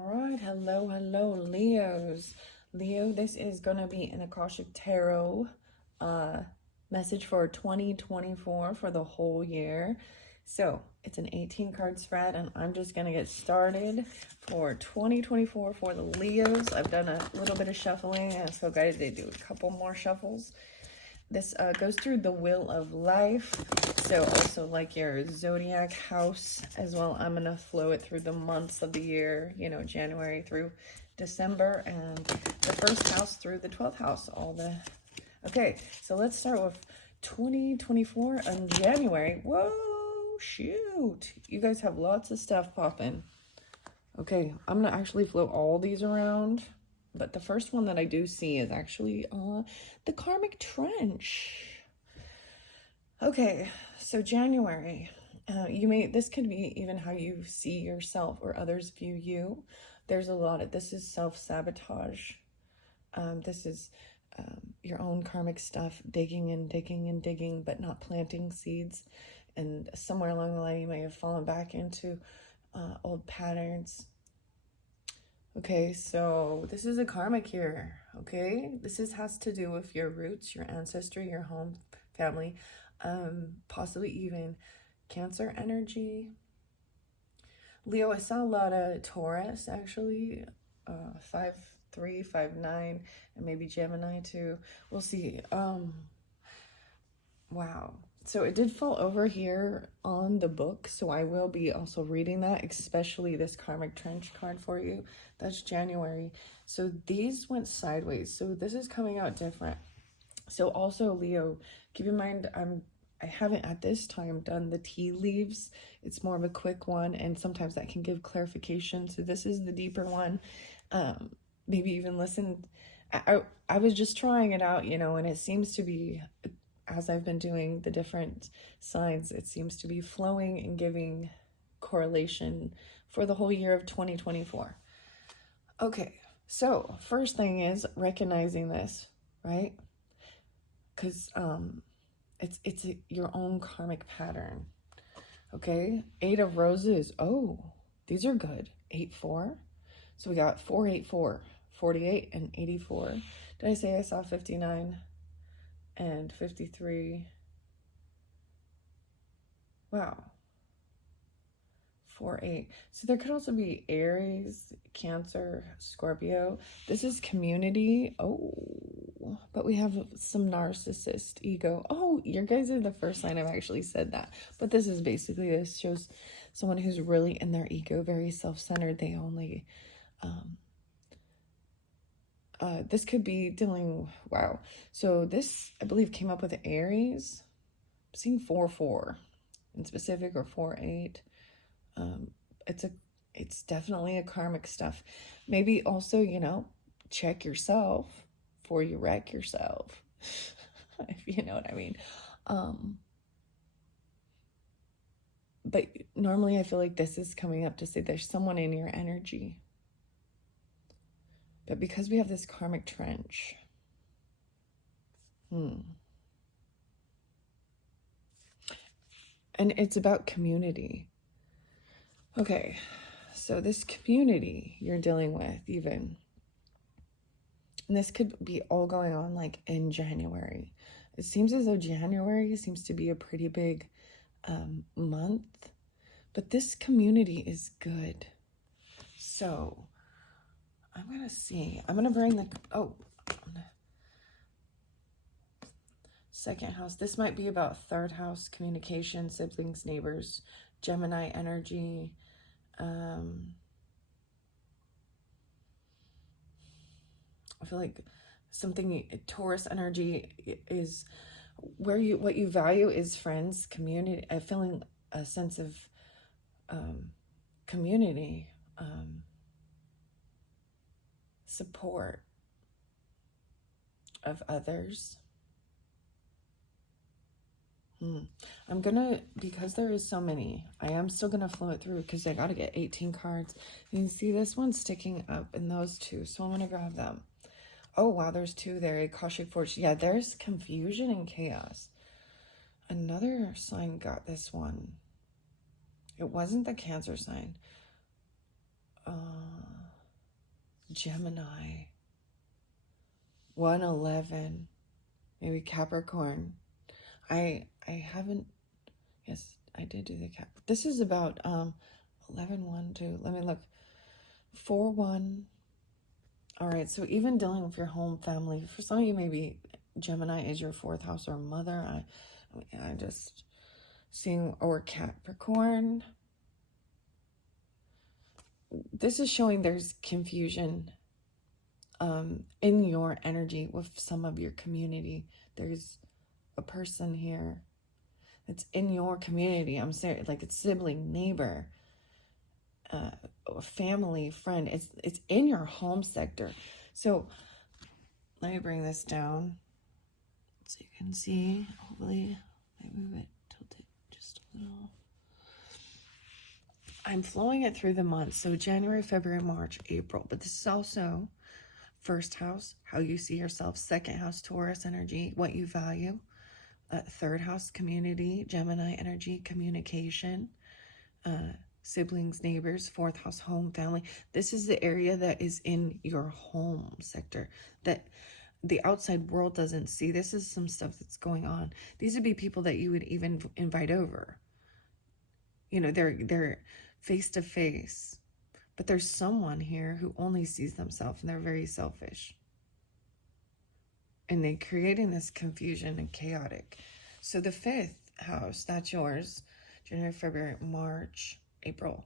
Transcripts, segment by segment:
All right, hello, Leos. Leo, this is gonna be an Akashic Tarot message for 2024 for the whole year. So it's an 18 card spread, and I'm just gonna get started for 2024 for the Leos. I've done a little bit of shuffling, and so guys, they do a couple more shuffles. This goes through the wheel of life, so also like your zodiac house as well. I'm gonna flow it through the months of the year, you know, January through December, and the first house through the 12th house, all the... Okay, so let's start with 2024 in January. Whoa, shoot. You guys have lots of stuff popping. Okay, I'm gonna actually flow all these around. But the first one that I do see is actually the Karmic Trench. Okay, so January. This could be even how you see yourself or others view you. There's a lot of, this is self-sabotage. This is your own karmic stuff, digging and digging and digging, but not planting seeds. And somewhere along the line, you may have fallen back into old patterns. Okay, so this is a karmic here, okay? Has to do with your roots, your ancestry, your home, family, possibly even Cancer energy. Leo, I saw a lot of Taurus, actually, 5'3", 5'9", and maybe Gemini too. We'll see. Wow. So it did fall over here on the book, so I will be also reading that, especially this Karmic Trench card for you. That's January. So these went sideways, so this is coming out different. So also, Leo, keep in mind, I haven't at this time done the tea leaves. It's more of a quick one, and sometimes that can give clarification. So this is the deeper one. Maybe even listen. I was just trying it out, you know, and it seems to be... As I've been doing the different signs, it seems to be flowing and giving correlation for the whole year of 2024. Okay, so first thing is recognizing this, right? Because it's your own karmic pattern. Okay, 8 of Roses. Oh, these are good. 8-4. So we got 4-8-4, 48 and 84. Did I say I saw 59? And 53. Wow. 4-8. So there could also be Aries, Cancer, Scorpio. This is community. Oh, but we have some narcissist ego. Oh, your guys are the first sign I've actually said that. But this is basically, this shows someone who's really in their ego, very self-centered. They only... this could be dealing, wow. So this, I believe, came up with Aries. I'm seeing 4-4 in specific, or 4-8. It's definitely a karmic stuff. Maybe also, you know, check yourself before you wreck yourself, if you know what I mean. But normally I feel like this is coming up to say there's someone in your energy. But because we have this Karmic Trench, and it's about community. Okay, so this community you're dealing with even, and this could be all going on like in January. It seems as though January seems to be a pretty big month, but this community is good. So... I'm going to see. I'm going to bring the... second house. This might be about third house, communication, siblings, neighbors, Gemini energy. I feel like something... Taurus energy is where what you value is friends, community. Feeling a sense of community. Support of others. I'm gonna, because there is so many, I am still gonna flow it through because I gotta get 18 cards. You can see this one sticking up in those two, so I'm gonna grab them. Oh wow, there's 2 there. Akashic Fortune. Yeah, there's confusion and chaos. Another sign got this one. It wasn't the Cancer sign. Gemini. 111. Maybe Capricorn. I haven't, yes, I did do the Cap. This is about 11, 1, 2. Let me look. 4, 1. All right, so even dealing with your home family, for some of you, maybe Gemini is your 4th house or mother. I just seeing, or Capricorn. This is showing there's confusion in your energy with some of your community. There's a person here that's in your community. I'm saying, like, it's sibling, neighbor, family, friend. It's in your home sector. So let me bring this down so you can see. Hopefully I move it, tilt it just a little. I'm flowing it through the months, so January, February, March, April, but this is also 1st house, how you see yourself. 2nd house, Taurus energy, what you value. 3rd house, community, Gemini energy, communication, siblings, neighbors. 4th house, home, family. This is the area that is in your home sector that the outside world doesn't see. This is some stuff that's going on. These would be people that you would even invite over. You know, they're face to face, but there's someone here who only sees themselves, and they're very selfish. And they're creating this confusion and chaotic. So the 5th house, that's yours. January, February, March, April,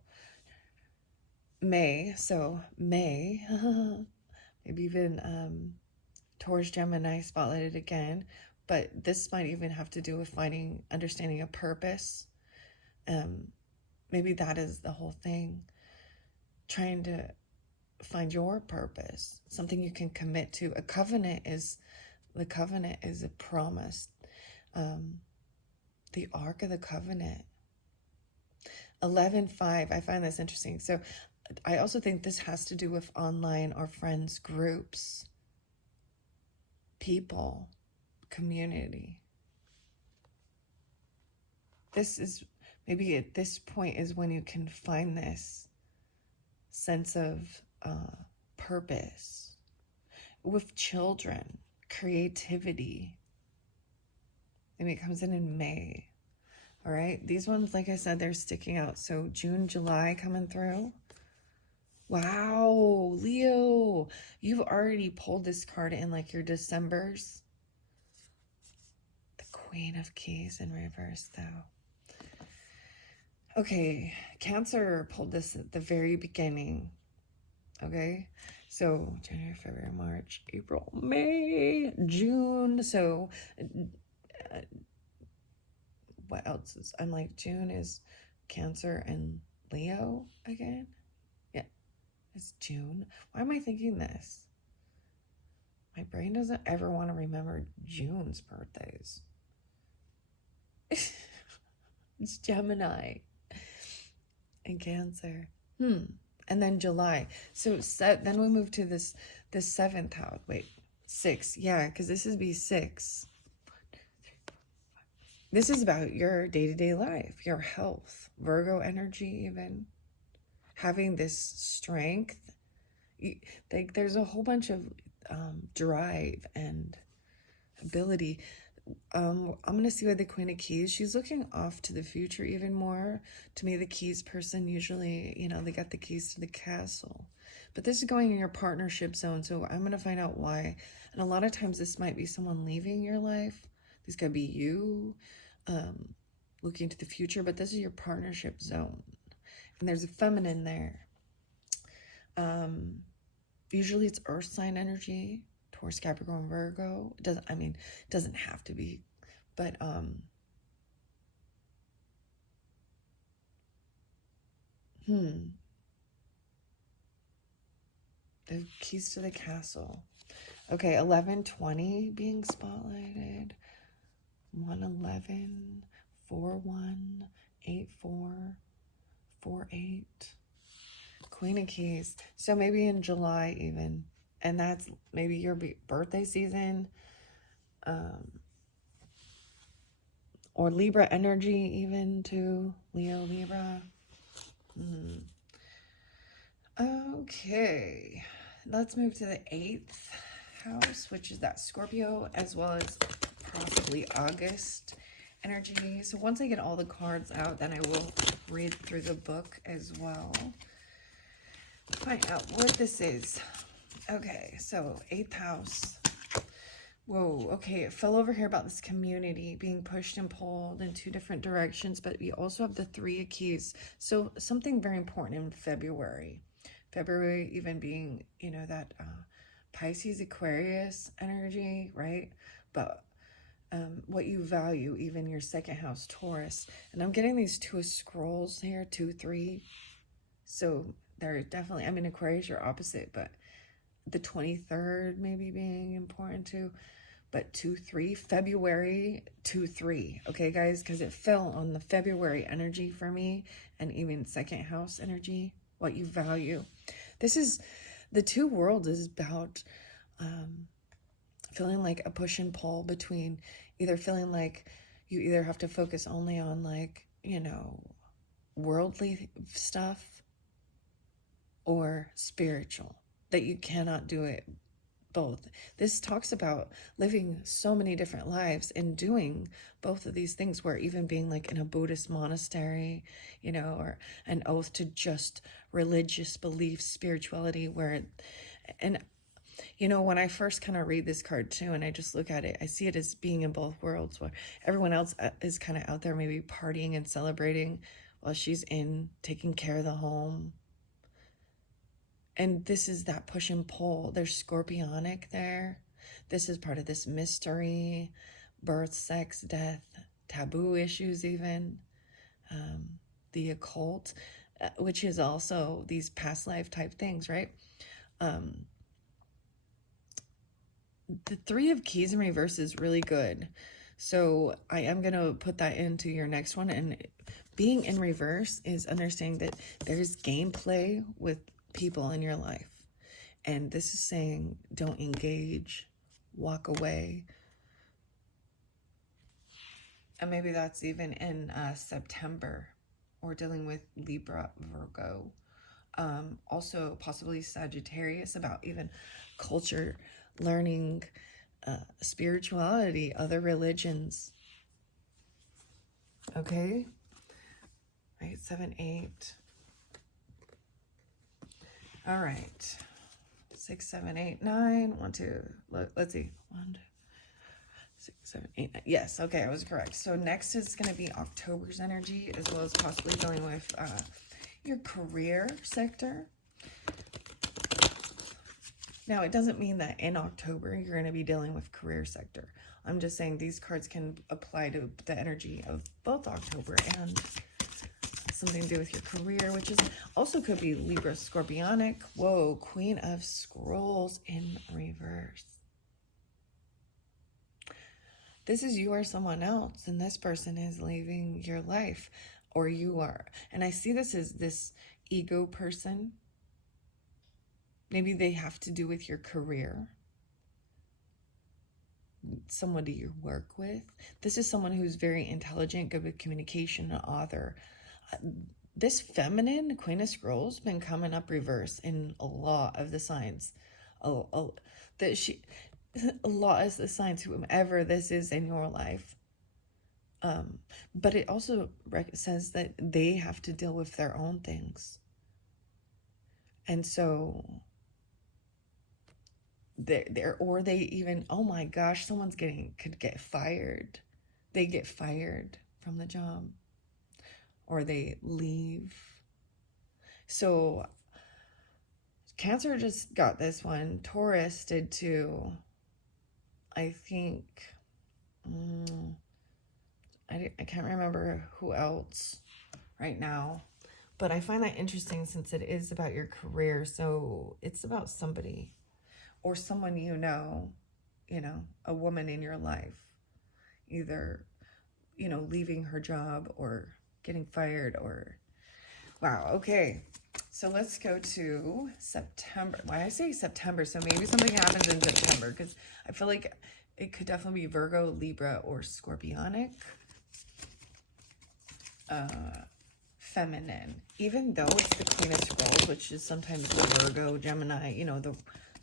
May. So May, maybe even Taurus, Gemini spotlighted again. But this might even have to do with understanding a purpose. Maybe that is the whole thing. Trying to find your purpose, something you can commit to. The covenant is a promise. The Ark of the Covenant. 11-5. I find this interesting. So I also think this has to do with online or friends, groups, people, community. This is maybe at this point is when you can find this sense of purpose. With children, creativity. Maybe it comes in May. All right. These ones, like I said, they're sticking out. So June, July coming through. Wow, Leo, you've already pulled this card in like your Decembers. The Queen of Keys in reverse, though. Okay, Cancer pulled this at the very beginning. Okay, so January, February, March, April, May, June. So what else is, I'm like, June is Cancer and Leo again. Yeah, it's June. Why am I thinking this? My brain doesn't ever want to remember June's birthdays. It's Gemini and Cancer. And then July. So then we move to this 7th house. Wait, 6. Yeah, because this is B6. This is about your day-to-day life, your health, Virgo energy even. Having this strength. There's a whole bunch of drive and ability. I'm going to see with the Queen of Keys. She's looking off to the future even more. To me, the Keys person usually, you know, they got the keys to the castle. But this is going in your partnership zone, so I'm going to find out why. And a lot of times this might be someone leaving your life. This could be you looking to the future, but this is your partnership zone. And there's a feminine there. Usually it's earth sign energy. Taurus, Capricorn, Virgo. It doesn't have to be, but the keys to the castle. Okay, 11-20 being spotlighted. 111, 41, 84, 48. Queen of Keys. So maybe in July even. And that's maybe your birthday season. Or Libra energy even too. Leo, Libra. Okay. let's move to the 8th house, which is that Scorpio, as well as possibly August energy. So once I get all the cards out, then I will read through the book as well. Find out what this is. Okay, so 8th house. Whoa, okay, it fell over here about this community being pushed and pulled in 2 different directions, but we also have the 3 of Keys. So something very important in February. February even being, you know, that Pisces, Aquarius energy, right? But what you value, even your 2nd house, Taurus. And I'm getting these 2 of Scrolls here, 2, 3. So they're definitely, I mean, Aquarius, you're opposite, but the 23rd maybe being important too. But 2, 3, February 2, 3. Okay, guys, because it fell on the February energy for me, and even 2nd house energy, what you value. This is, the 2 worlds is about feeling like a push and pull between either feeling like you either have to focus only on, like, you know, worldly stuff or spiritual, that you cannot do it both. This talks about living so many different lives and doing both of these things, where even being like in a Buddhist monastery, you know, or an oath to just religious beliefs, spirituality, where, and you know, when I first kind of read this card too, and I just look at it, I see it as being in both worlds, where everyone else is kind of out there maybe partying and celebrating while she's in taking care of the home. And this is that push and pull. There's Scorpionic there. This is part of this mystery, birth, sex, death, taboo issues even, the occult, which is also these past life type things, right? The 3 of Keys in reverse is really good. So I am going to put that into your next one. And being in reverse is understanding that there's gameplay with people in your life. And this is saying don't engage, walk away. And maybe that's even in September, or dealing with Libra, Virgo. Also possibly Sagittarius, about even culture, learning, spirituality, other religions. Okay? Right, 7, 8. All right. 6, 7, 8, 9. 1, 2. Let's see. 1, 2, 6, 7, 8, 9. Yes, okay, I was correct. So next is going to be October's energy, as well as possibly dealing with your career sector. Now, it doesn't mean that in October you're going to be dealing with career sector. I'm just saying these cards can apply to the energy of both October and something to do with your career, which is also could be Libra, Scorpionic. Whoa, Queen of Scrolls in reverse. This is you or someone else, and this person is leaving your life, or you are. And I see this as this ego person. Maybe they have to do with your career, somebody you work with. This is someone who's very intelligent, good with communication, an author. This feminine Queen of Scrolls been coming up reverse in a lot of the signs. A lot of the signs, whomever this is in your life. But it also says that they have to deal with their own things. And so or they even, oh my gosh, someone's could get fired. They get fired from the job, or they leave. So Cancer just got this one. Taurus did too. I think, I can't remember who else right now, but I find that interesting since it is about your career. So it's about somebody or someone you know, a woman in your life, either, leaving her job or getting fired or, wow, okay. So let's go to September. Why I say September? So maybe something happens in September, because I feel like it could definitely be Virgo, Libra, or Scorpionic. feminine. Even though it's the Queen of Scrolls, which is sometimes the Virgo, Gemini, you know, the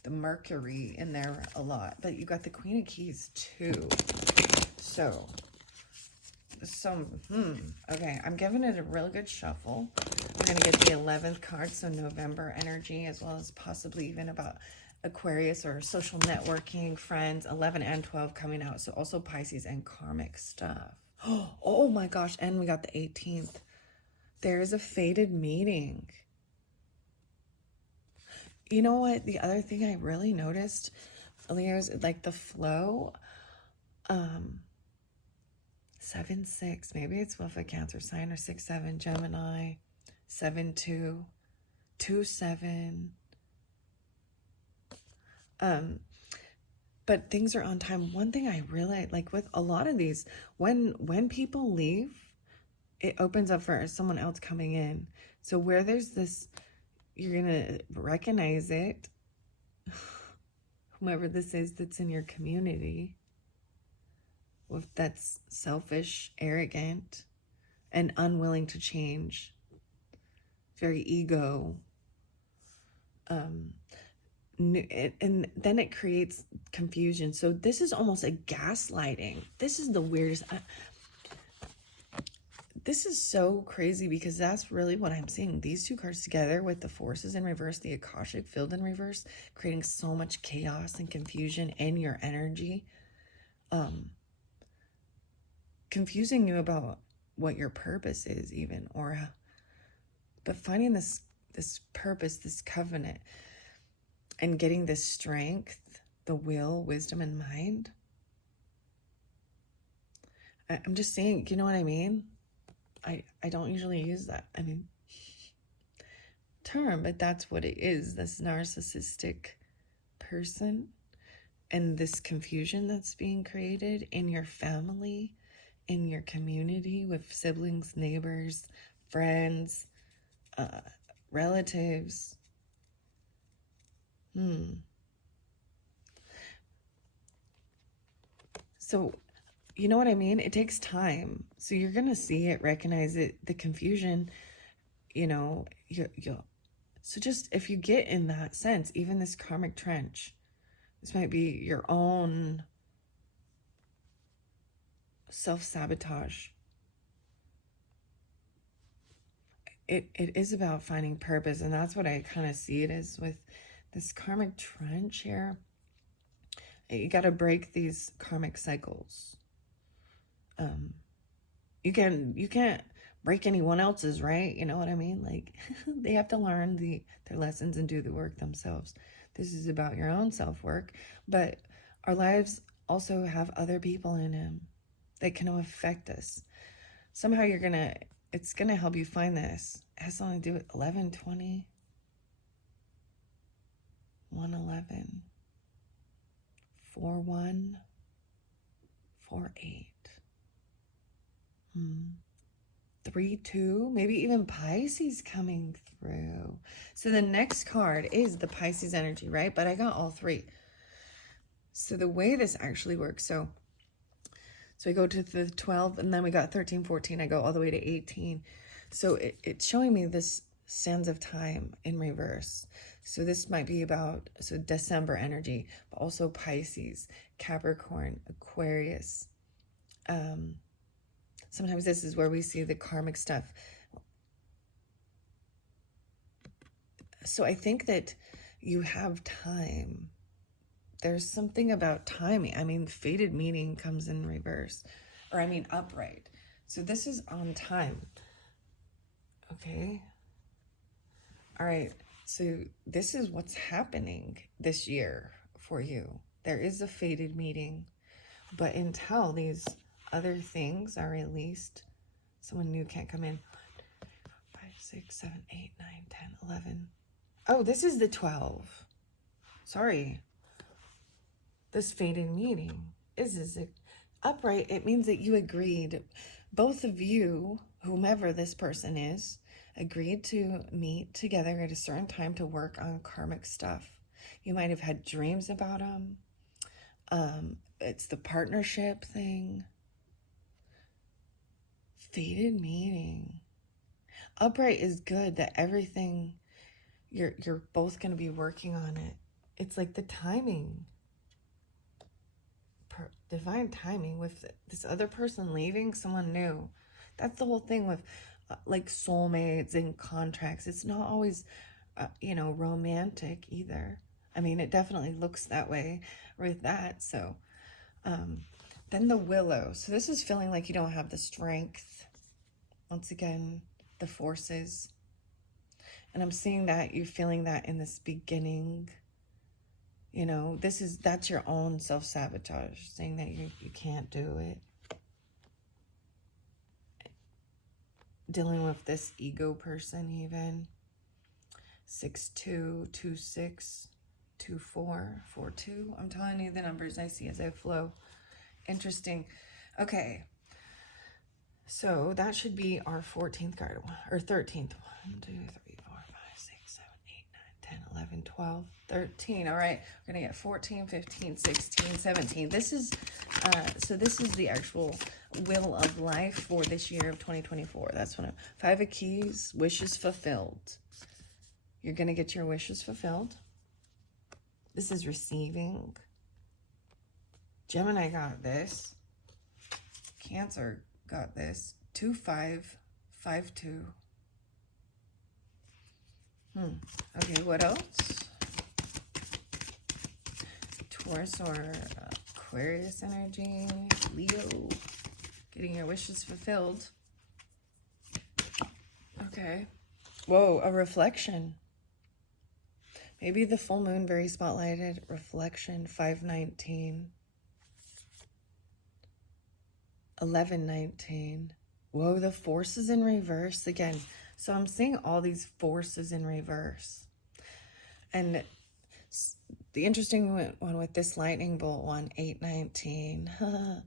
Mercury in there a lot. But you got the Queen of Keys too. So, okay, I'm giving it a real good shuffle. I'm going to get the 11th card, so November energy, as well as possibly even about Aquarius or social networking, friends, 11 and 12 coming out. So also Pisces and karmic stuff. Oh my gosh, and we got the 18th. There is a fated meeting. You know what? The other thing I really noticed, Leo's, like the flow, 7-6, maybe it's with a Cancer sign, or 6-7, Gemini, 7-2, 2-7. But things are on time. One thing I realized, like with a lot of these, when people leave, it opens up for someone else coming in. So where there's this, you're gonna recognize it, whomever this is that's in your community, if that's selfish, arrogant, and unwilling to change, very ego, and then it creates confusion. So this is almost a gaslighting. This is the weirdest. This is so crazy, because that's really what I'm seeing. These two cards together with the forces in reverse, the Akashic field in reverse, creating so much chaos and confusion in your energy. Confusing you about what your purpose is even, but finding this purpose, this covenant, and getting this strength, the will, wisdom, and mind. I'm just saying, you know what I mean? I don't usually use that, term, but that's what it is. This narcissistic person and this confusion that's being created in your family, in your community, with siblings, neighbors, friends, relatives. So, you know what I mean? It takes time. So you're going to see it, recognize it, the confusion, you know, so just if you get in that sense, even this karmic trench, this might be your own self-sabotage. It is about finding purpose, and that's what I kind of see it as with this karmic trench here. You got to break these karmic cycles. You can't break anyone else's, right? You know what I mean? Like, they have to learn their lessons and do the work themselves. This is about your own self-work, but our lives also have other people in them that can affect us. Somehow it's gonna help you find this. It has something to do with 11-20, 1-11, 4-1, 4-8. 3-2, maybe even Pisces coming through. So the next card is the Pisces energy, right? But I got all three. So the way this actually works, so we go to the 12, and then we got 13, 14. I go all the way to 18. So it's showing me this sands of time in reverse. So this might be about, so December energy, but also Pisces, Capricorn, Aquarius. Sometimes this is where we see the karmic stuff. So I think that you have time. There's something about timing. Fated meaning comes in reverse, or upright. So this is on time. Okay. All right. So this is what's happening this year for you. There is a fated meeting, but until these other things are released, someone new can't come in. 5, 6, 7, 8, 9, 10, 11. Oh, this is the 12. Sorry. This fated meeting is it upright. It means that you agreed, both of you, whomever this person is, agreed to meet together at a certain time to work on karmic stuff. You might have had dreams about them. It's the partnership thing. Fated meeting. Upright is good, that everything, you're both going to be working on it. It's like the timing, divine timing with this other person leaving, someone new. That's the whole thing with like soulmates and contracts. It's not always, romantic either. I mean, it definitely looks that way with that. So then the Willow. So this is feeling like you don't have the strength. Once again, the forces. And I'm seeing that you're feeling that in this beginning. That's your own self-sabotage, saying that you can't do it. Dealing with this ego person even. 6-2, 2-6, 2-4, 4-2. I'm telling you the numbers I see as I flow. Interesting. Okay. So that should be our 14th card, or 13th. 1, 2, 3, 4, 5, 6, 7, 8, 9, 10, 11, 12, 13. All right, we're gonna get 14, 15, 16, 17. This is the actual wheel of life for this year of 2024. That's one of 5 of Keys, wishes fulfilled. You're gonna get your wishes fulfilled. This is receiving. Gemini got this. Cancer got this. 2-5, 5-2. Okay, what else? Taurus or Aquarius energy. Leo, getting your wishes fulfilled. Okay. Whoa, a reflection. Maybe the full moon, very spotlighted. Reflection, 5-19. 11-19. Whoa, the forces in reverse again. So I'm seeing all these forces in reverse. And the interesting one with this lightning bolt one, 8-19.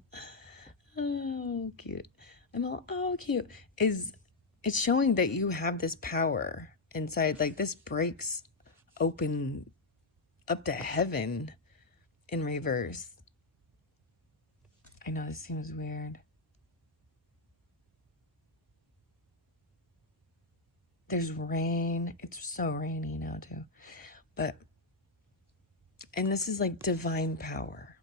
Oh, cute. Oh, cute. It's showing that you have this power inside. Like this breaks open up to heaven in reverse. I know this seems weird. There's rain. It's so rainy now too. And this is like divine power.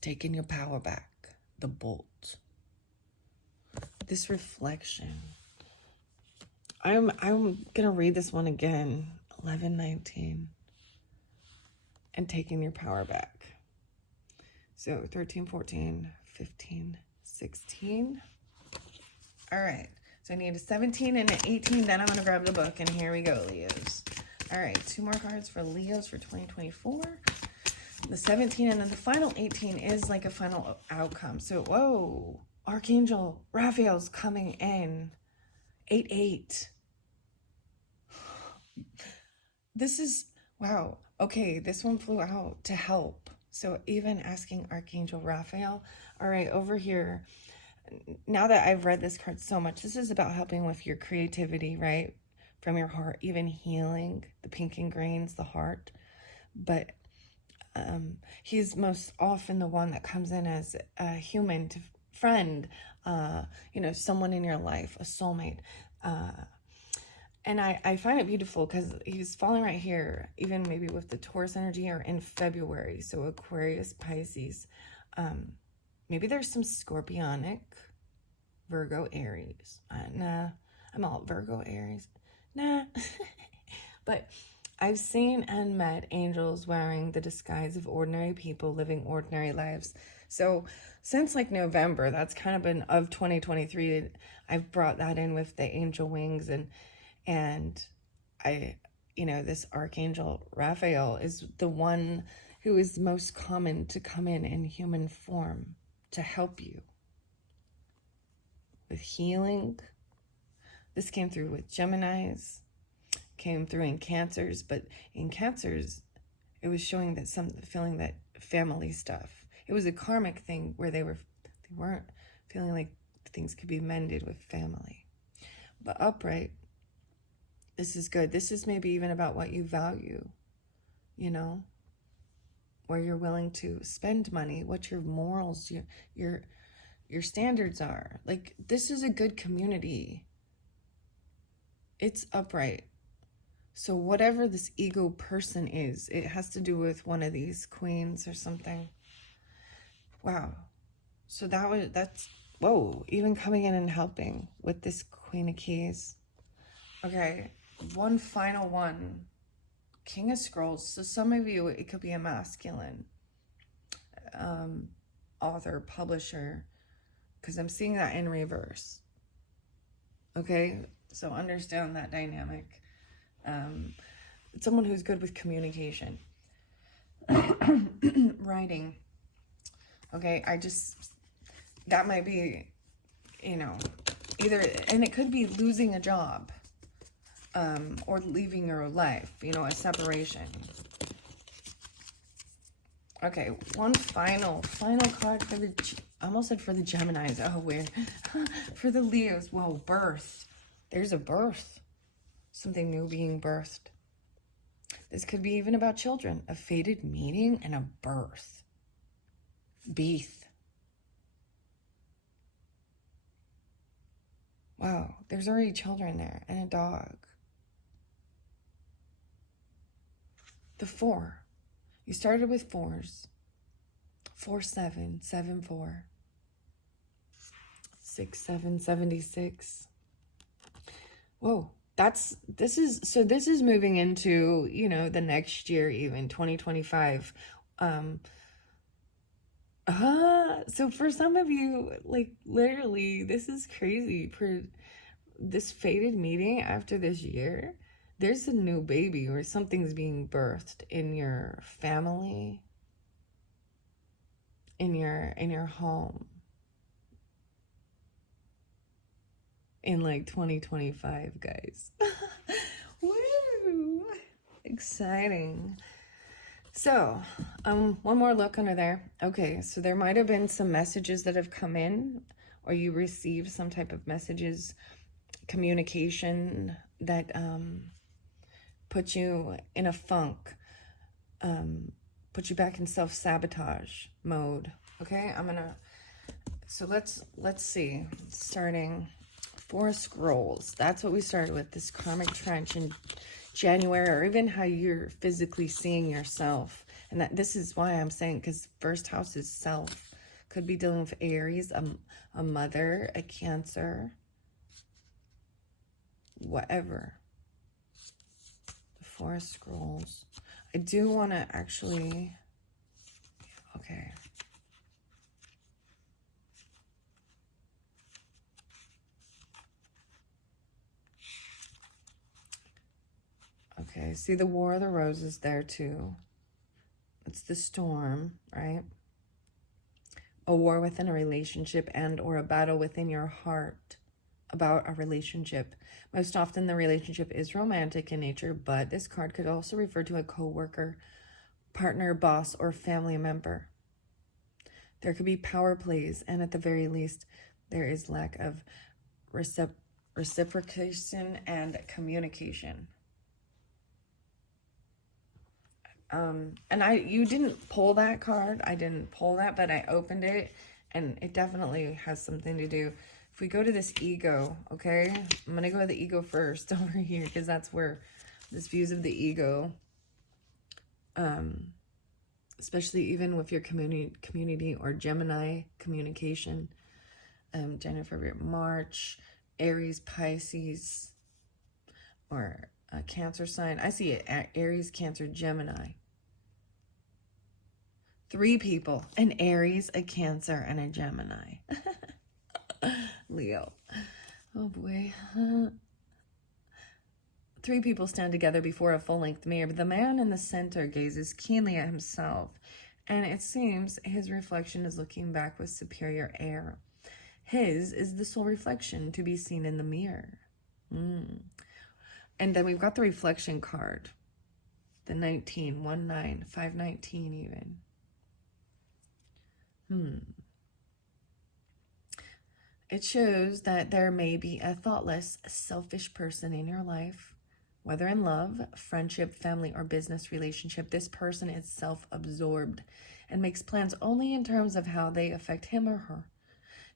Taking your power back. The bolt. This reflection. I'm gonna read this one again. 11-19. And taking your power back. So 13, 14, 15, 16. All right. So I need a 17 and an 18. Then I'm going to grab the book. And here we go, Leos. All right. 2 more cards for Leos for 2024. The 17 and then the final 18 is like a final outcome. So, whoa. Archangel Raphael's coming in. 8-8. This is, wow. Okay, this one flew out to help. So even asking Archangel Raphael. All right, over here. Now that I've read this card so much, this is about helping with your creativity, right? From your heart, even healing the pink and greens, the heart. But he's most often the one that comes in as a human friend, someone in your life, a soulmate. And I find it beautiful because he's falling right here, even maybe with the Taurus energy or in February. So Aquarius, Pisces. Maybe there's some Scorpionic, Virgo, Aries. Nah, I'm all Virgo, Aries. Nah. But I've seen and met angels wearing the disguise of ordinary people living ordinary lives. So since like November, that's kind of been of 2023, I've brought that in with the angel wings and I, this Archangel Raphael is the one who is most common to come in human form to help you with healing. This came through with Geminis, came through in Cancers, but in Cancers, it was showing that feeling that family stuff. It was a karmic thing where they weren't feeling like things could be mended with family. But upright, this is good. This is maybe even about what you value, where you're willing to spend money, what your morals, your standards are. Like, this is a good community. It's upright. So whatever this ego person is, it has to do with one of these queens or something. Wow. So that's, whoa, even coming in and helping with this Queen of Keys. Okay, one final one. King of Scrolls. So some of you, it could be a masculine author, publisher, because I'm seeing that in reverse. Okay, so understand that dynamic. Someone who's good with communication. Writing. Okay, that might be, either, and it could be losing a job, or leaving your life, a separation. Okay, one final card for I almost said for the Geminis. Oh, weird. For the Leos. Whoa, birth. There's a birth. Something new being birthed. This could be even about children. A fated meeting and a birth. Beeth. Wow, there's already children there and a dog. The 4. You started with 4s. 4, 7, 7, 4. 6, 7, 76. Whoa, this is moving into, the next year, even 2025. So for some of you, like, literally, this is crazy. For this fated meeting after this year, there's a new baby or something's being birthed in your family, in your home, in like 2025, guys. Woo! Exciting. So, one more look under there. Okay, so there might have been some messages that have come in, or you received some type of messages, communication that put you in a funk, put you back in self-sabotage mode. Okay, so let's see, starting 4 of Scrolls. That's what we started with, this karmic trench in January, or even how you're physically seeing yourself. And this is why I'm saying, because first house is self. Could be dealing with Aries, a mother, a Cancer, whatever. The 4 of Scrolls. I do want to actually, okay. Okay, see the War of the Roses there too. It's the Storm, right? A war within a relationship and or a battle within your heart about a relationship. Most often the relationship is romantic in nature, but this card could also refer to a co-worker, partner, boss, or family member. There could be power plays, and at the very least, there is lack of reciprocation and communication. And you didn't pull that card. I didn't pull that, but I opened it, and it definitely has something to do. If we go to this ego, okay, I'm going to go to the ego first over here, because that's where this views of the ego, especially even with your community or Gemini communication, January, February, March, Aries, Pisces, or a Cancer sign. I see it, Aries, Cancer, Gemini. 3 people, an Aries, a Cancer, and a Gemini. Leo. Oh boy. 3 people stand together before a full-length mirror, but the man in the center gazes keenly at himself, and it seems his reflection is looking back with superior air. His is the sole reflection to be seen in the mirror. And then we've got the reflection card. The 19, 1-9, 5-19 even. It shows that there may be a thoughtless, selfish person in your life, whether in love, friendship, family, or business relationship. This person is self-absorbed and makes plans only in terms of how they affect him or her.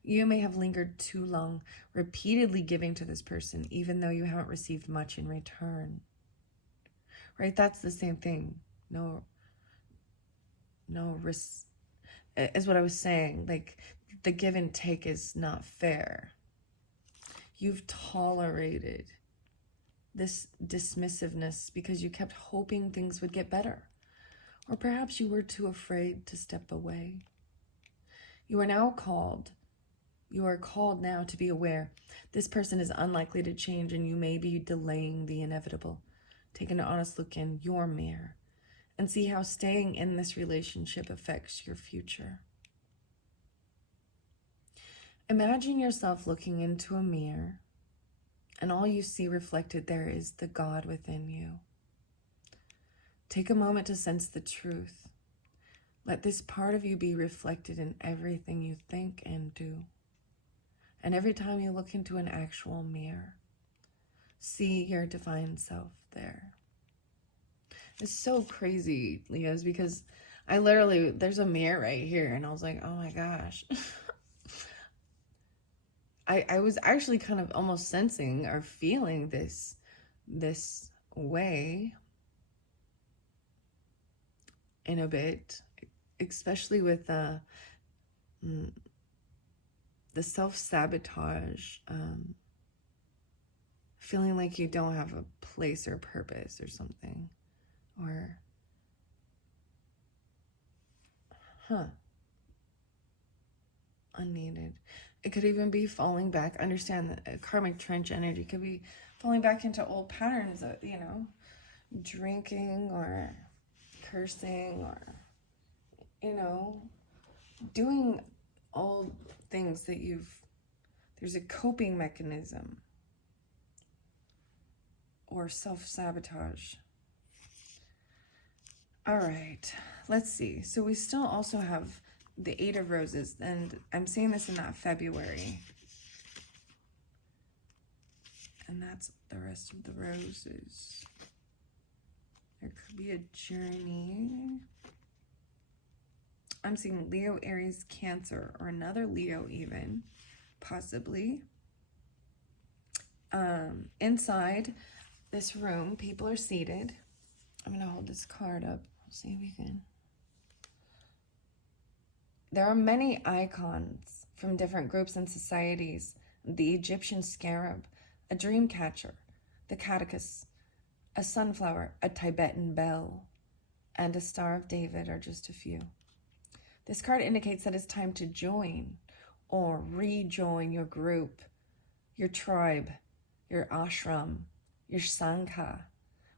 You may have lingered too long, repeatedly giving to this person, even though you haven't received much in return. Right? That's the same thing. No risk is what I was saying. Like, the give and take is not fair. You've tolerated this dismissiveness because you kept hoping things would get better. Or perhaps you were too afraid to step away. You are called now to be aware. This person is unlikely to change, and you may be delaying the inevitable. Take an honest look in your mirror and see how staying in this relationship affects your future. Imagine yourself looking into a mirror, and all you see reflected there is the God within you. Take a moment to sense the truth. Let this part of you be reflected in everything you think and do. And every time you look into an actual mirror, see your divine self there. It's so crazy, Leos, because there's a mirror right here, and I was like, oh my gosh. I was actually kind of almost sensing or feeling this way in a bit, especially with the self-sabotage, feeling like you don't have a place or purpose or something, or unneeded. It could even be falling back. Understand that karmic trench energy could be falling back into old patterns of, drinking or cursing or, doing all things that there's a coping mechanism or self-sabotage. All right, let's see. So we still also have the Eight of Roses, and I'm seeing this in that February. And that's the rest of the roses. There could be a journey. I'm seeing Leo, Aries, Cancer, or another Leo even, possibly. Inside this room, people are seated. I'm going to hold this card up. See if we can. There are many icons from different groups and societies. The Egyptian scarab, a dream catcher, the caduceus, a sunflower, a Tibetan bell, and a Star of David are just a few. This card indicates that it's time to join or rejoin your group, your tribe, your ashram, your sangha,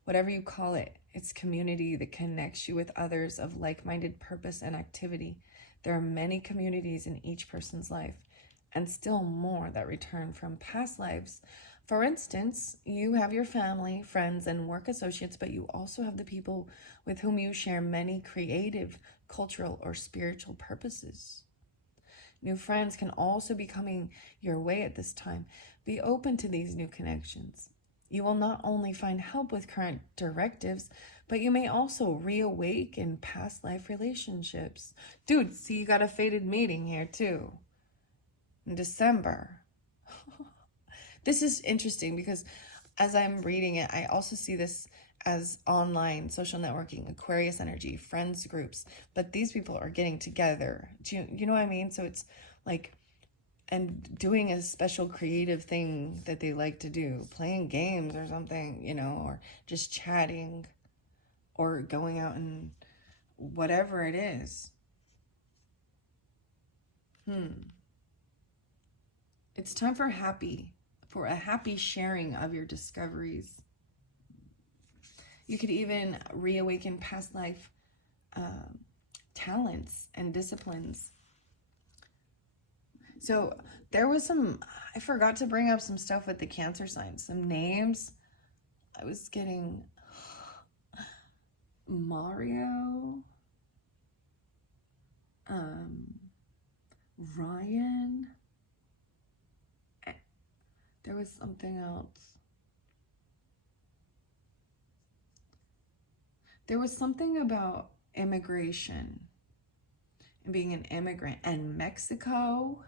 whatever you call it. It's community that connects you with others of like-minded purpose and activity. There are many communities in each person's life, and still more that return from past lives. For instance, you have your family, friends, and work associates, but you also have the people with whom you share many creative, cultural, or spiritual purposes. New friends can also be coming your way at this time. Be open to these new connections. You will not only find help with current directives, but you may also reawaken past life relationships. Dude, see, you got a fated meeting here too. In December. This is interesting because as I'm reading it, I also see this as online, social networking, Aquarius energy, friends groups. But these people are getting together. Do you know what I mean? So it's like, and doing a special creative thing that they like to do, playing games or something, or just chatting or going out and whatever it is. It's time for a happy sharing of your discoveries. You could even reawaken past life talents and disciplines. So there was I forgot to bring up some stuff with the Cancer signs, some names. I was getting Mario, Ryan. There was something else. There was something about immigration and being an immigrant and Mexico.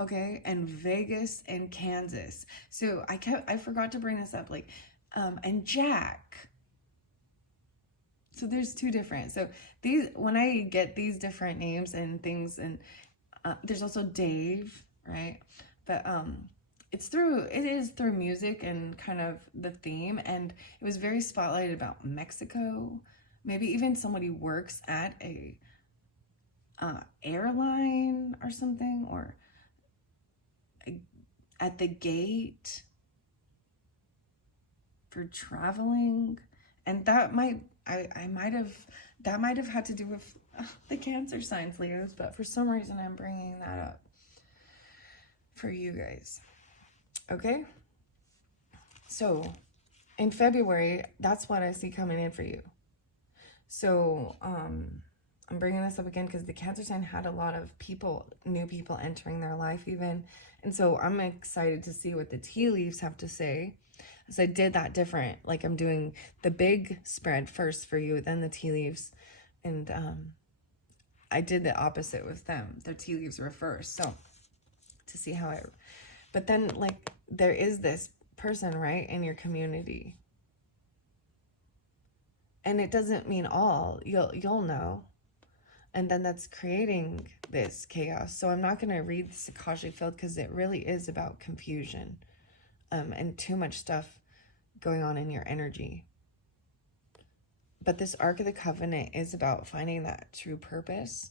okay, and Vegas and Kansas. So I forgot to bring this up, like, and Jack. So there's two different. So these, when I get these different names and things, and there's also Dave, right? But it is through music and kind of the theme, and it was very spotlighted about Mexico. Maybe even somebody works at a airline or something, or at the gate for traveling, and that might that might have had to do with the Cancer signs, Leos, but for some reason I'm bringing that up for you guys. Okay, so in February, that's what I see coming in for you. So I'm bringing this up again because the Cancer sign had a lot of people, new people entering their life even, and so I'm excited to see what the tea leaves have to say. So I did that different, like I'm doing the big spread first for you, then the tea leaves, and I did the opposite with them. Their tea leaves were first, so to see how it, but then like there is this person, right, in your community, and it doesn't mean all, you'll know, and then that's creating this chaos. So I'm not going to read this Akashic field because it really is about confusion and too much stuff going on in your energy. But this Ark of the Covenant is about finding that true purpose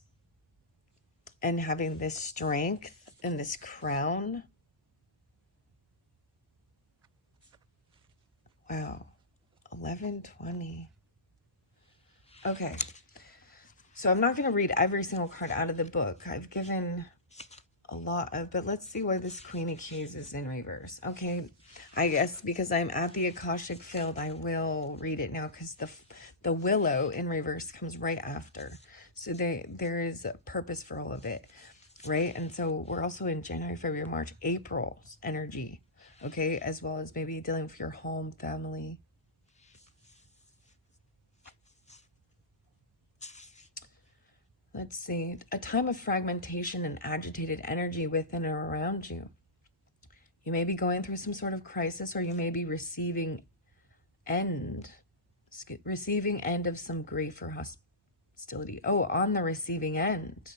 and having this strength and this crown. Wow, 1120. Okay, so I'm not going to read every single card out of the book. I've given a lot of, but let's see why this Queen of Keys is in reverse. Okay, I guess because I'm at the Akashic field, I will read it now because the Willow in reverse comes right after. So there is a purpose for all of it, right? And so we're also in January, February, March, April's energy, okay? As well as maybe dealing with your home, family. Let's see. A time of fragmentation and agitated energy within or around you. You may be going through some sort of crisis, or you may be receiving end of some grief or hostility. Oh, on the receiving end,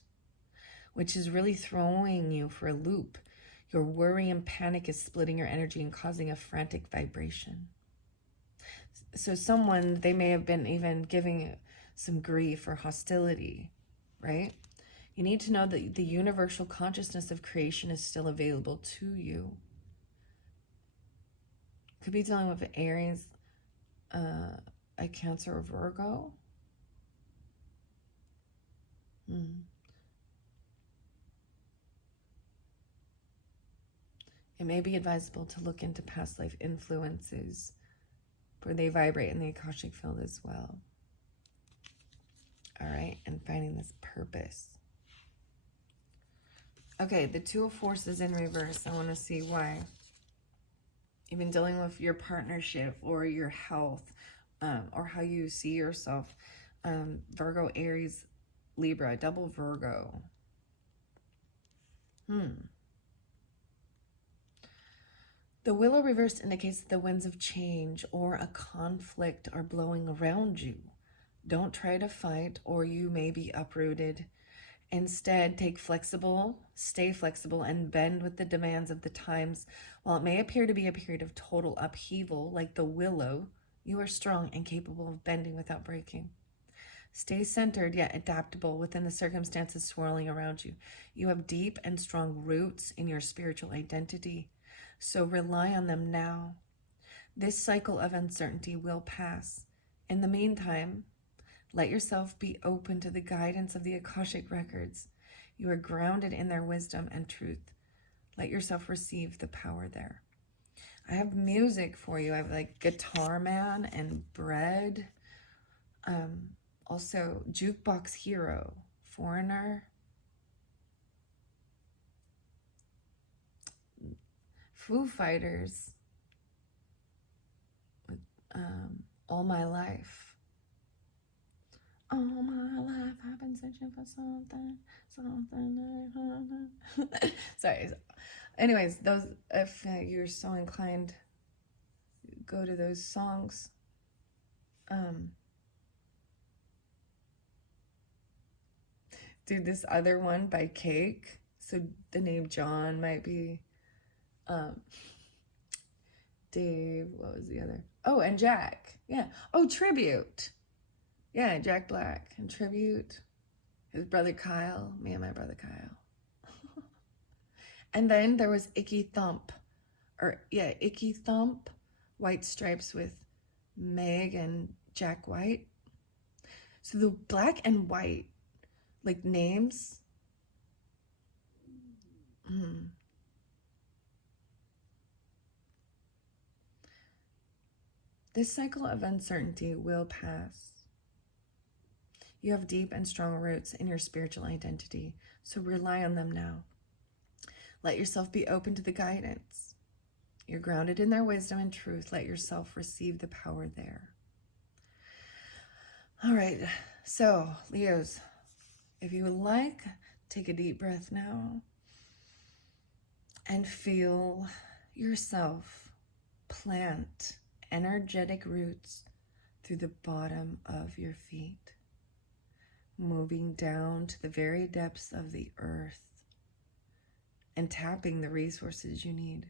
which is really throwing you for a loop. Your worry and panic is splitting your energy and causing a frantic vibration. So someone, they may have been even giving some grief or hostility, right? You need to know that the universal consciousness of creation is still available to you. Could be dealing with Aries, a Cancer or Virgo. It may be advisable to look into past life influences, for they vibrate in the Akashic field as well. All right, and finding this purpose. Okay, the Two of Forces in reverse. I want to see why. You've been dealing with your partnership or your health, or how you see yourself. Virgo, Aries, Libra, double Virgo. The Willow reversed indicates that the winds of change or a conflict are blowing around you. Don't try to fight, or you may be uprooted. Instead, stay flexible, and bend with the demands of the times. While it may appear to be a period of total upheaval, like the Willow, you are strong and capable of bending without breaking. Stay centered yet adaptable within the circumstances swirling around you. You have deep and strong roots in your spiritual identity, so rely on them now. This cycle of uncertainty will pass. In the meantime, let yourself be open to the guidance of the Akashic records. You are grounded in their wisdom and truth. Let yourself receive the power there. I have music for you. I have like Guitar Man and Bread. Also Jukebox Hero, Foreigner. Foo Fighters with All My Life. All my life I've been searching for something. Sorry. Anyways, those, if you're so inclined, go to those songs. Dude, this other one by Cake. So the name John might be Dave. What was the other? Oh, and Jack. Yeah. Oh, Tribute. Yeah, Jack Black and Tribute. His brother Kyle. Me and my brother Kyle. And then there was Icky Thump. Icky Thump. White Stripes with Meg and Jack White. So the black and white, like, names. This cycle of uncertainty will pass. You have deep and strong roots in your spiritual identity, so rely on them now. Let yourself be open to the guidance. You're grounded in their wisdom and truth. Let yourself receive the power there. All right, so Leos, if you would like, take a deep breath now and feel yourself plant energetic roots through the bottom of your feet, moving down to the very depths of the earth and tapping the resources you need.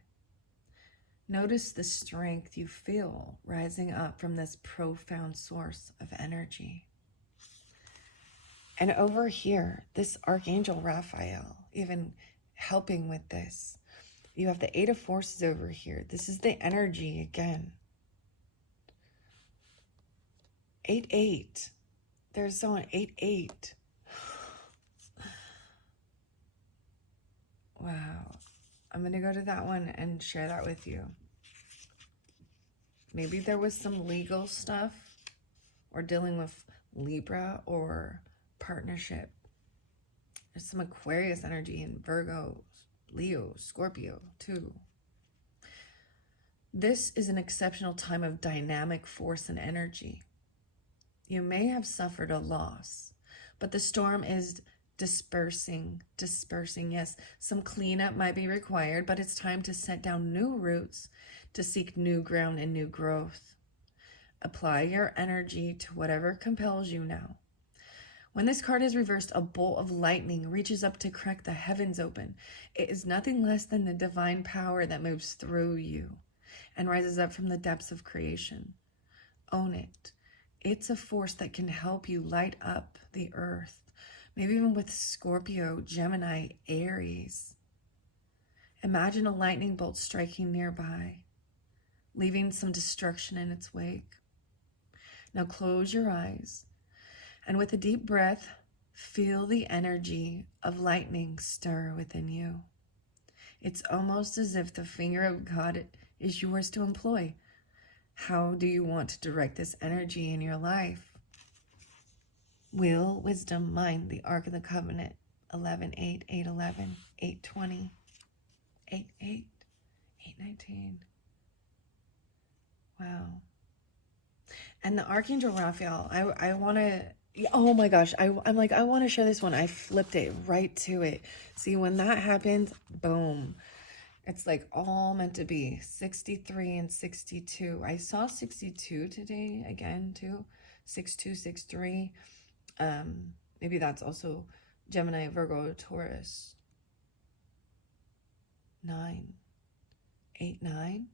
Notice the strength you feel rising up from this profound source of energy. And over here, this Archangel Raphael, even helping with this. You have the Eight of Forces over here. This is the energy again. 8-8. There's someone 8-8. Wow. I'm going to go to that one and share that with you. Maybe there was some legal stuff or dealing with Libra or partnership. There's some Aquarius energy in Virgo, Leo, Scorpio too. This is an exceptional time of dynamic force and energy. You may have suffered a loss, but the storm is dispersing. Yes, some cleanup might be required, but it's time to set down new roots to seek new ground and new growth. Apply your energy to whatever compels you now. When this card is reversed, a bolt of lightning reaches up to crack the heavens open. It is nothing less than the divine power that moves through you and rises up from the depths of creation. Own it. It's a force that can help you light up the earth. Maybe even with Scorpio, Gemini, Aries. Imagine a lightning bolt striking nearby, leaving some destruction in its wake. Now close your eyes, and with a deep breath, feel the energy of lightning stir within you. It's almost as if the finger of God is yours to employ. How do you want to direct this energy in your life? Will, wisdom, mind, the Ark of the Covenant, 11-8, 8-11, 8-20, 8-8, 8-19. Wow. And the Archangel Raphael, I want to, oh my gosh, I'm like, I want to share this one. I flipped it right to it. See, when that happens, boom. It's like all meant to be. 63 and 62. I saw 62 today again too. 6263. Maybe that's also Gemini, Virgo, Taurus. 9. 8-9.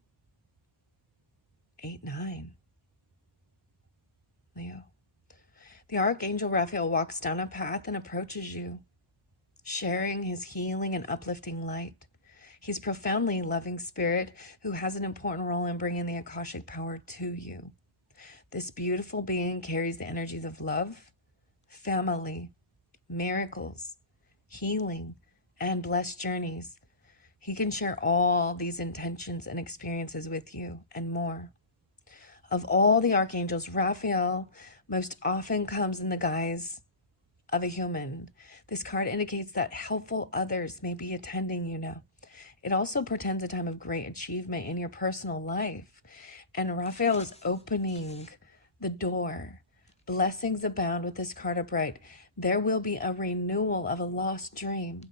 8-9. Leo. The Archangel Raphael walks down a path and approaches you, sharing his healing and uplifting light. He's a profoundly loving spirit who has an important role in bringing the Akashic power to you. This beautiful being carries the energies of love, family, miracles, healing, and blessed journeys. He can share all these intentions and experiences with you and more. Of all the archangels, Raphael most often comes in the guise of a human. This card indicates that helpful others may be attending you now. It also portends a time of great achievement in your personal life. And Raphael is opening the door, Blessings abound with this card upright. There will be a renewal of a lost dream,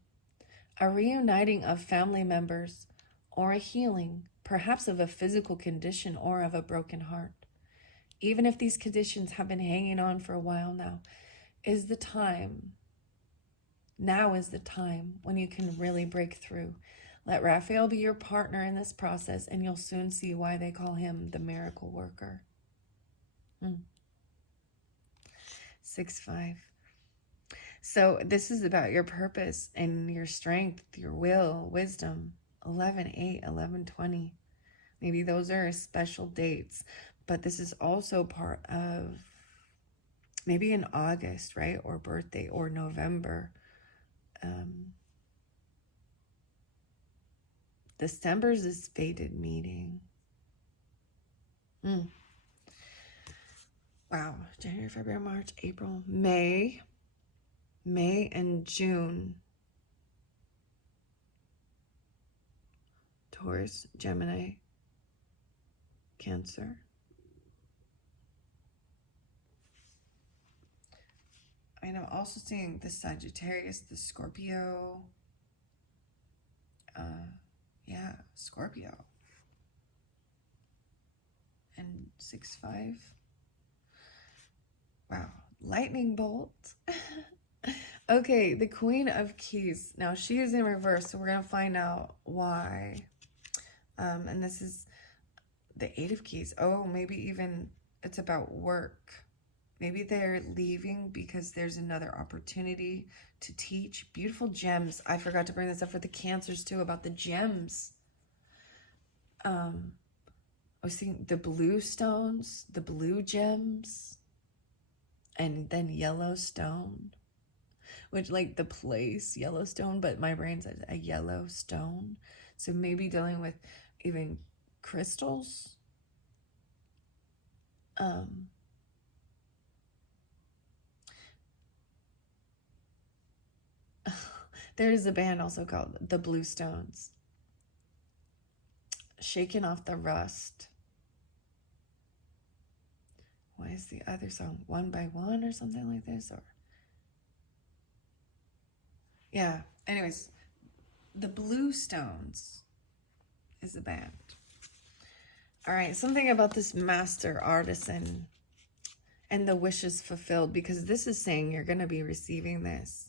a reuniting of family members, or a healing, perhaps of a physical condition or of a broken heart. Even if these conditions have been hanging on for a while now, is the time. Now is the time when you can really break through. Let Raphael be your partner in this process, and you'll soon see why they call him the miracle worker. 6-5. So this is about your purpose and your strength, your will, wisdom. 11-8, 11-20. Maybe those are special dates, but this is also part of maybe in August, right? Or birthday, or November. December's this fated meeting. Wow. January, February, March, April, May and June. Taurus, Gemini, Cancer. And I'm also seeing the Sagittarius, the Scorpio. Yeah, Scorpio. And 6-5. Wow, lightning bolt. Okay, the Queen of Keys. Now, she is in reverse, so we're going to find out why. And this is the 8 of Keys. Oh, maybe even it's about work. Maybe they're leaving because there's another opportunity to teach. Beautiful gems. I forgot to bring this up for the Cancers too, about the gems. I was thinking the blue stones, the blue gems, and then Yellowstone, which like the place Yellowstone, but my brain says a yellow stone. So maybe dealing with even crystals. There is a band also called The Blue Stones. Shaking Off the Rust. What is the other song? One by One or something like this? Or yeah, anyways, The Blue Stones is the band. All right, something about this master artisan and the wishes fulfilled, because this is saying you're going to be receiving this.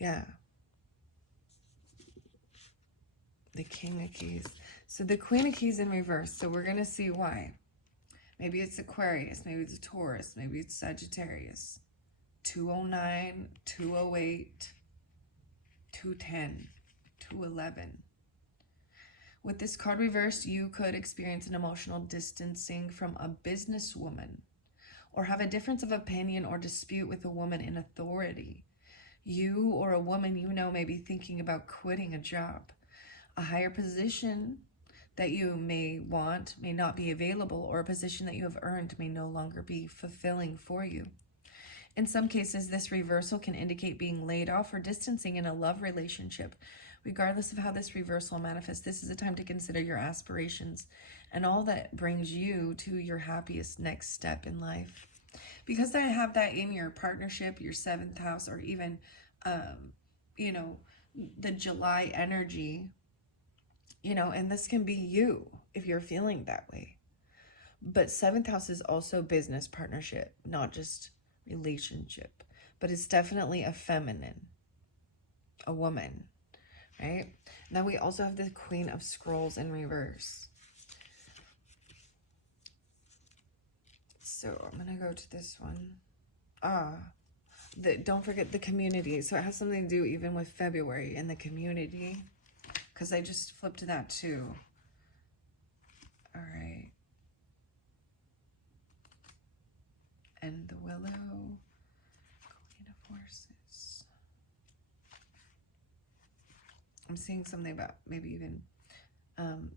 Yeah. The King of Keys. So the Queen of Keys in reverse. So we're going to see why. Maybe it's Aquarius. Maybe it's Taurus. Maybe it's Sagittarius. 209, 208, 210, 211. With this card reversed, you could experience an emotional distancing from a businesswoman, or have a difference of opinion or dispute with a woman in authority. You or a woman you know may be thinking about quitting a job. A higher position that you may want may not be available, or a position that you have earned may no longer be fulfilling for you. In some cases, this reversal can indicate being laid off or distancing in a love relationship. Regardless of how this reversal manifests, this is a time to consider your aspirations and all that brings you to your happiest next step in life. Because I have that in your partnership, your 7th house, or even, you know, the July energy, you know, and this can be you if you're feeling that way. But 7th house is also business partnership, not just relationship, but it's definitely a feminine, a woman, right? Now we also have the Queen of Scrolls in reverse. So I'm going to go to this one. Don't forget the community. So it has something to do even with February and the community, because I just flipped that too. All right. And the Willow, Queen of Horses. I'm seeing something about maybe even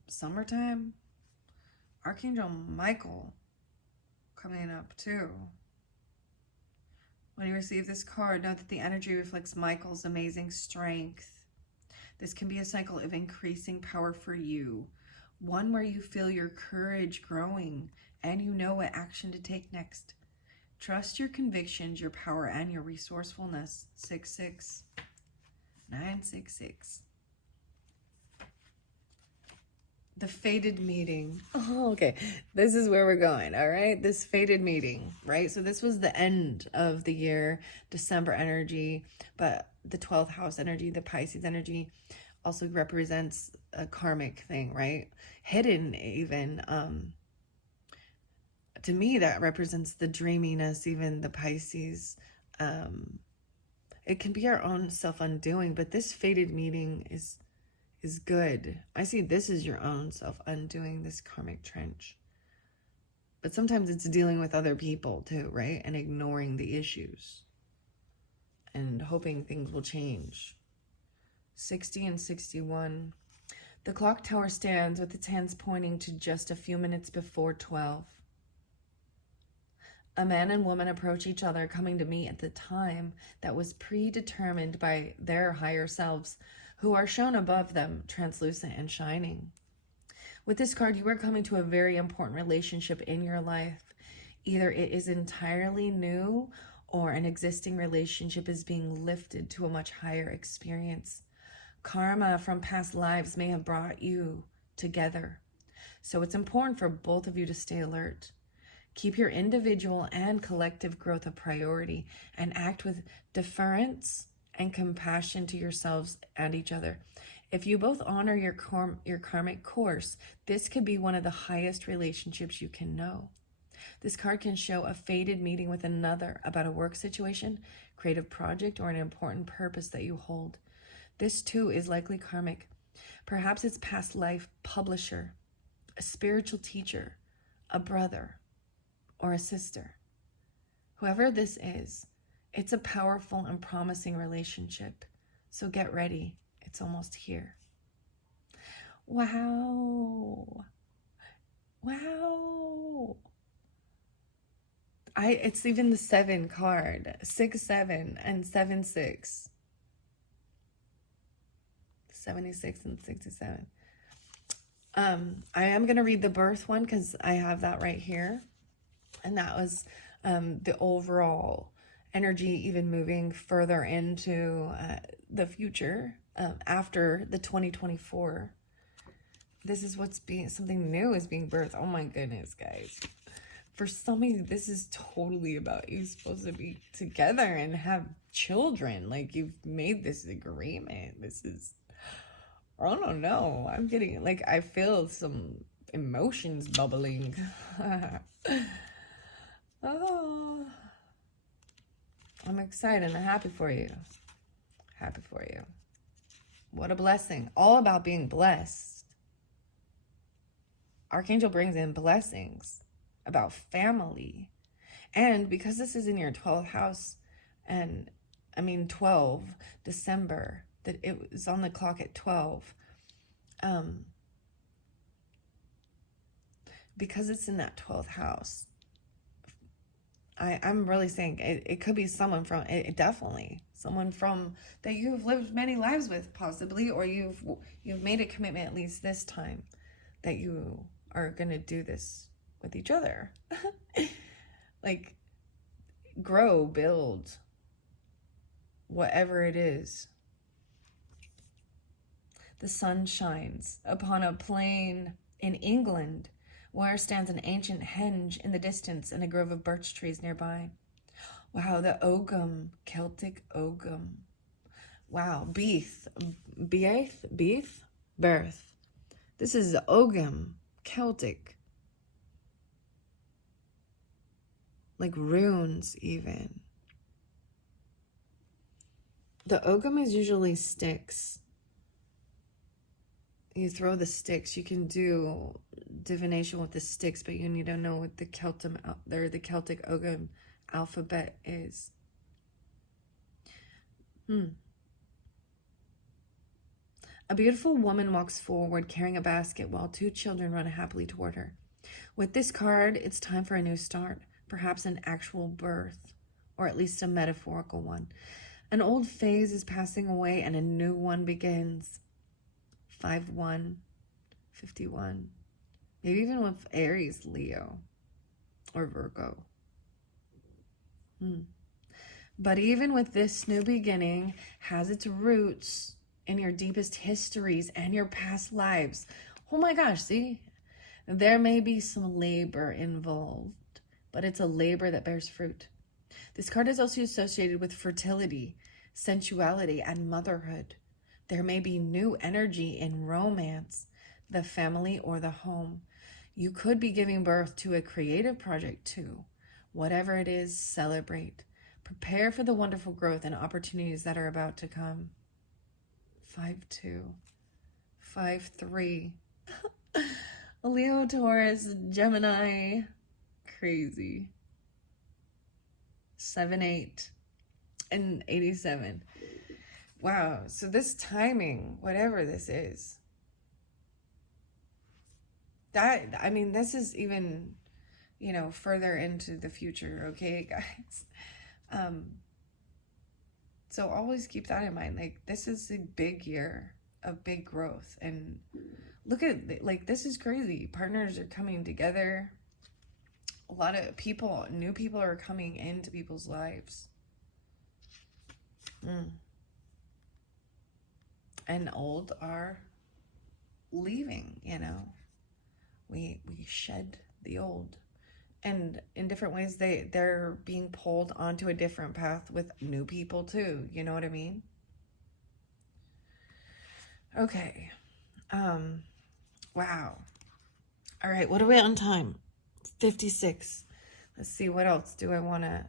summertime. Archangel Michael coming up too. When you receive this card, note that the energy reflects Michael's amazing strength. This can be a cycle of increasing power for you, one where you feel your courage growing and you know what action to take next. Trust your convictions, your power, and your resourcefulness. 66966. The fated meeting. Oh, okay. This is where we're going, all right? This fated meeting, right? So this was the end of the year, December energy, but the 12th house energy, the Pisces energy, also represents a karmic thing, right? Hidden even. To me, that represents the dreaminess, even the Pisces. It can be our own self-undoing, but this fated meeting is good. I see this is your own self undoing this karmic trench. But sometimes it's dealing with other people too, right? And ignoring the issues and hoping things will change. 60 and 61. The clock tower stands with its hands pointing to just a few minutes before 12. A man and woman approach each other, coming to meet at the time that was predetermined by their higher selves, who are shown above them, translucent and shining. With this card, you are coming to a very important relationship in your life. Either it is entirely new or an existing relationship is being lifted to a much higher experience. Karma from past lives may have brought you together. So it's important for both of you to stay alert. Keep your individual and collective growth a priority and act with deference and compassion to yourselves and each other. If you both honor your karmic course, this could be one of the highest relationships you can know. This card can show a fated meeting with another about a work situation, creative project, or an important purpose that you hold. This too is likely karmic. Perhaps it's past life publisher, a spiritual teacher, a brother, or a sister. Whoever this is, it's a powerful and promising relationship. So get ready. It's almost here. Wow. Wow. It's even the 7 card. 6-7 and 7-6. 76 and 67. I am going to read the birth one because I have that right here. And that was the overall energy, even moving further into the future after the 2024. This is what's being, something new is being birthed. Oh my goodness, guys. For some of you, this is totally about you supposed to be together and have children. Like, you've made this agreement. This is, I don't know. I'm getting, like, I feel some emotions bubbling. Oh, I'm excited and happy for you. Happy for you. What a blessing. All about being blessed. Archangel brings in blessings about family. And because this is in your 12th house, and 12 December, that it was on the clock at 12. Because it's in that 12th house, I'm really saying it could be someone from, it definitely, someone from, that you've lived many lives with possibly, or you've made a commitment at least this time that you are going to do this with each other. Like, grow, build, whatever it is. The sun shines upon a plain in England, where stands an ancient henge in the distance and a grove of birch trees nearby. Wow, the Ogham, Celtic Ogham. Wow, birth. This is the Ogham, Celtic. Like runes even. The Ogham is usually sticks. You throw the sticks. You can do divination with the sticks, but you need to know what the Celtic Ogham alphabet is. A beautiful woman walks forward carrying a basket while 2 children run happily toward her. With this card, it's time for a new start, perhaps an actual birth, or at least a metaphorical one. An old phase is passing away and a new one begins. 5-1, 51. Maybe even with Aries, Leo. or Virgo. But even with this new beginning, has its roots in your deepest histories and your past lives. Oh my gosh, see? There may be some labor involved, but it's a labor that bears fruit. This card is also associated with fertility, sensuality, and motherhood. There may be new energy in romance, the family, or the home. You could be giving birth to a creative project too. Whatever it is, celebrate. Prepare for the wonderful growth and opportunities that are about to come. 5-2, 5-3. Leo, Taurus, Gemini. Crazy. 7-8 and 87. Wow. So this timing, whatever this is, this is even, further into the future. Okay, guys. So always keep that in mind. Like, this is a big year of big growth. And look at, this is crazy. Partners are coming together. A lot of people, new people are coming into people's lives. And old are leaving, We shed the old. And in different ways, they're being pulled onto a different path with new people too. You know what I mean? Okay. Wow. All right. What are we on time? 56. Let's see. What else do I want to...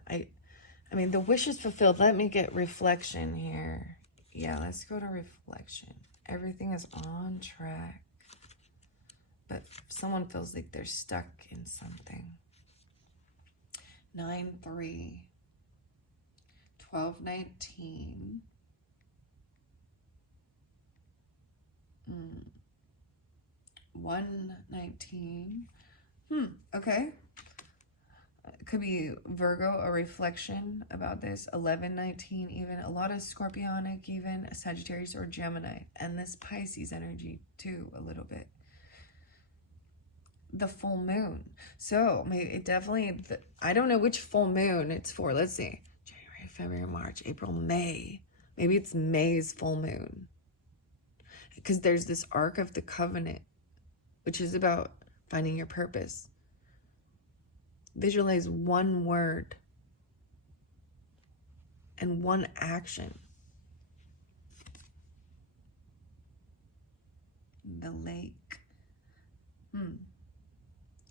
the wish is fulfilled. Let me get reflection here. Yeah, let's go to reflection. Everything is on track. But someone feels like they're stuck in something. 9-3, 12-19, 1-19. Okay. It could be Virgo, a reflection about this. 11-19, even a lot of Scorpionic, even Sagittarius or Gemini, and this Pisces energy too, a little bit. The full moon. So maybe it definitely, I don't know which full moon it's for. Let's see. January, February, March, April, May. Maybe it's May's full moon. Because there's this arc of the covenant, which is about finding your purpose. Visualize one word and one action. The lake.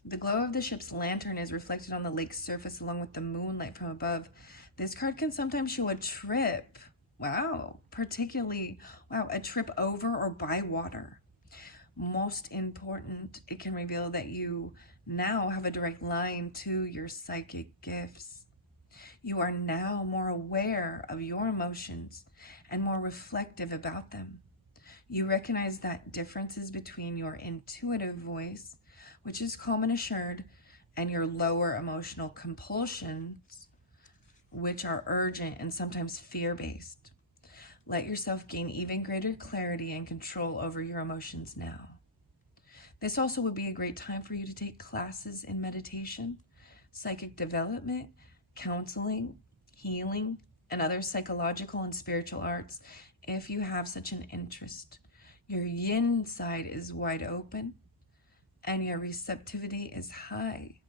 The glow of the ship's lantern is reflected on the lake's surface along with the moonlight from above. This card can sometimes show a trip. Wow. Particularly, a trip over or by water. Most important, it can reveal that you now have a direct line to your psychic gifts. You are now more aware of your emotions and more reflective about them. You recognize that differences between your intuitive voice, which is calm and assured, and your lower emotional compulsions, which are urgent and sometimes fear-based. Let yourself gain even greater clarity and control over your emotions now. This also would be a great time for you to take classes in meditation, psychic development, counseling, healing, and other psychological and spiritual arts if you have such an interest. Your yin side is wide open, and your receptivity is high.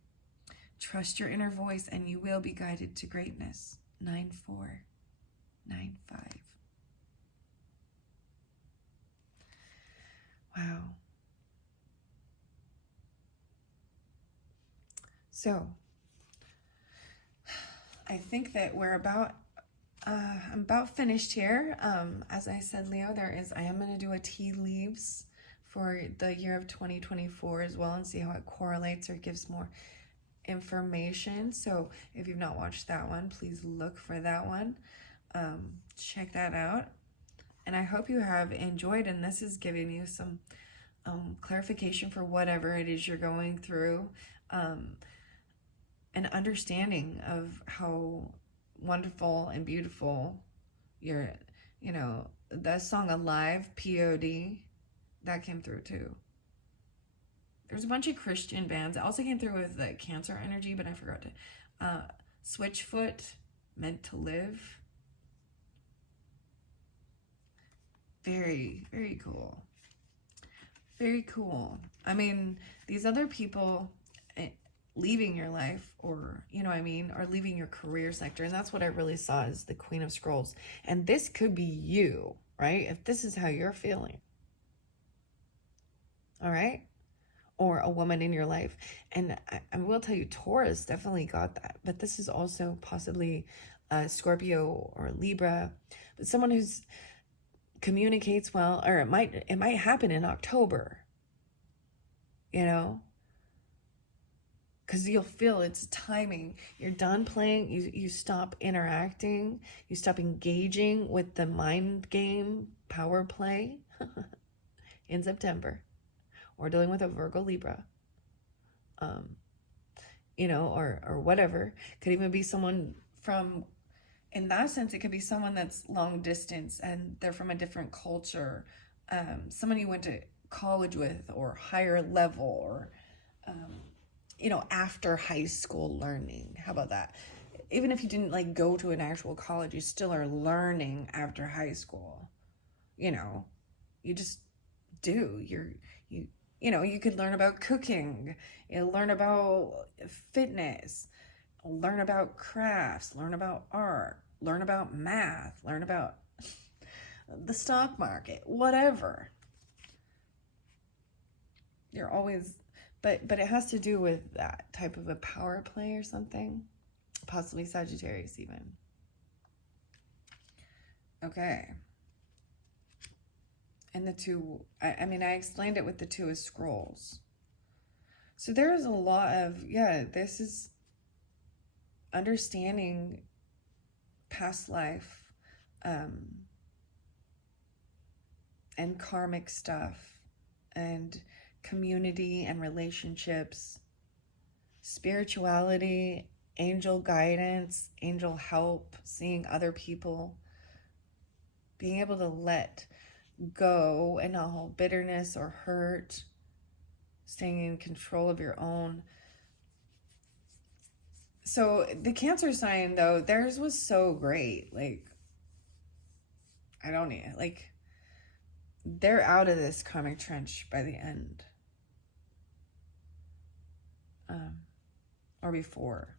Trust your inner voice and you will be guided to greatness. 9-4, 9-5. Wow. So, I think that we're I'm about finished here. As I said, Leo, I am going to do a tea leaves for the year of 2024 as well and see how it correlates or gives more information. So if you've not watched that one, please look for that one. Check that out. And I hope you have enjoyed, and this is giving you some clarification for whatever it is you're going through, an understanding of how wonderful and beautiful the song Alive, POD, that came through too. There's a bunch of Christian bands. It also came through with the Cancer energy, but I forgot to. Switchfoot, Meant to Live. Very, very cool. Very cool. I mean, these other people leaving your life, or, you know what I mean, or leaving your career sector. And that's what I really saw as the Queen of Scrolls. And this could be you, right? If this is how you're feeling. All right? Or a woman in your life. And I will tell you, Taurus definitely got that. But this is also possibly Scorpio or Libra. But someone who's communicates well, or it might happen in October, you know, because you'll feel it's timing. You're done playing. You stop interacting. You stop engaging with the mind game power play in September, or dealing with a Virgo, Libra, you know, or whatever. Could even be someone from, in that sense, it could be someone that's long distance and they're from a different culture, someone you went to college with, or higher level, or, you know, after high school learning. How about that? Even if you didn't like go to an actual college, you still are learning after high school. You know, you just do. You know, you could learn about cooking, you learn about fitness, learn about crafts, learn about art, learn about math, learn about the stock market, whatever. You're always, but it has to do with that type of a power play or something, possibly Sagittarius even. Okay. And the two, I mean, I explained it with the Two of Scrolls. So there is a lot of, yeah, this is understanding past life, and karmic stuff, and community and relationships, spirituality, angel guidance, angel help, seeing other people, being able to let go and not hold bitterness or hurt, staying in control of your own. So the Cancer sign, though, theirs was so great. Like, I don't need, like, they're out of this karmic trench by the end. Or before.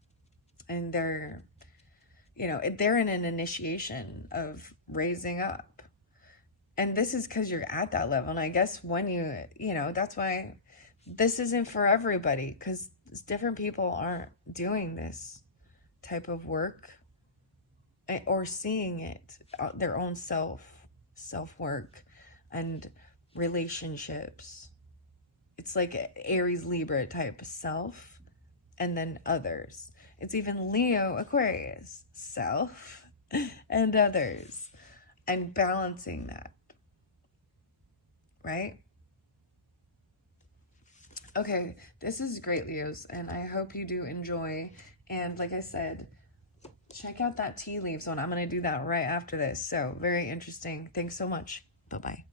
And they're, you know, they're in an initiation of raising up. And this is because you're at that level. And I guess when you know, that's why this isn't for everybody, because different people aren't doing this type of work or seeing it, their own self-work and relationships. It's like Aries, Libra type self, and then others. It's even Leo, Aquarius, self and others, and balancing that, right? Okay, this is great, Leos, and I hope you do enjoy. And like I said, check out that tea leaves one. I'm going to do that right after this. So very interesting. Thanks so much. Bye-bye.